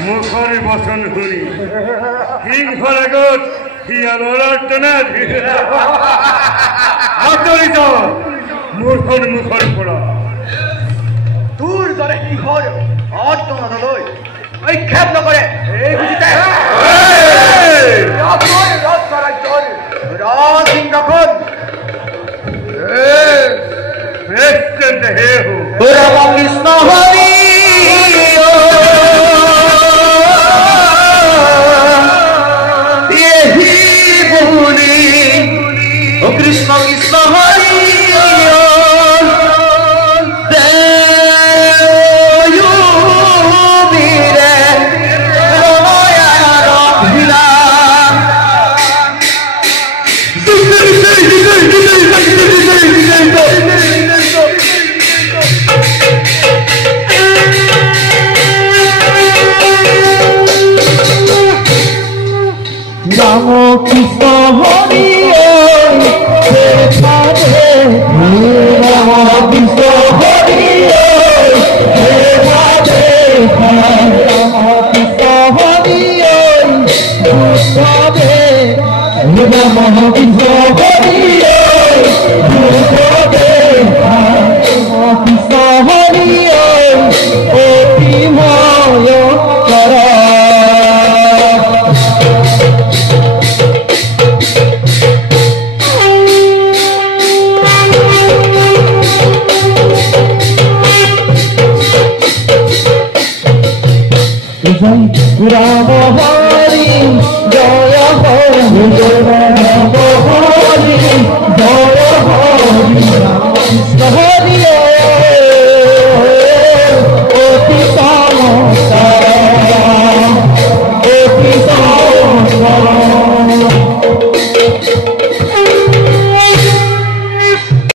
মুখৰ বচন শুনি সিংহৰ আগত শিয়ালৰ টনাত আঁতৰি যাওঁ মুখৰ পৰা তোৰ দৰে সিংহৰ অৰ্তনাদলৈ অক্ষেপ নকৰে এই বুজিতে সিংহাসন কৃষ্ণ হৰি কৃষ্ণ কৃষ্ণ হৰি ৰাম কৃষ্ণ হৰি ৰাম হৰি জয় হৰি ৰাম হৰি জয় হৰি ৰাম কৃষ্ণ হৰি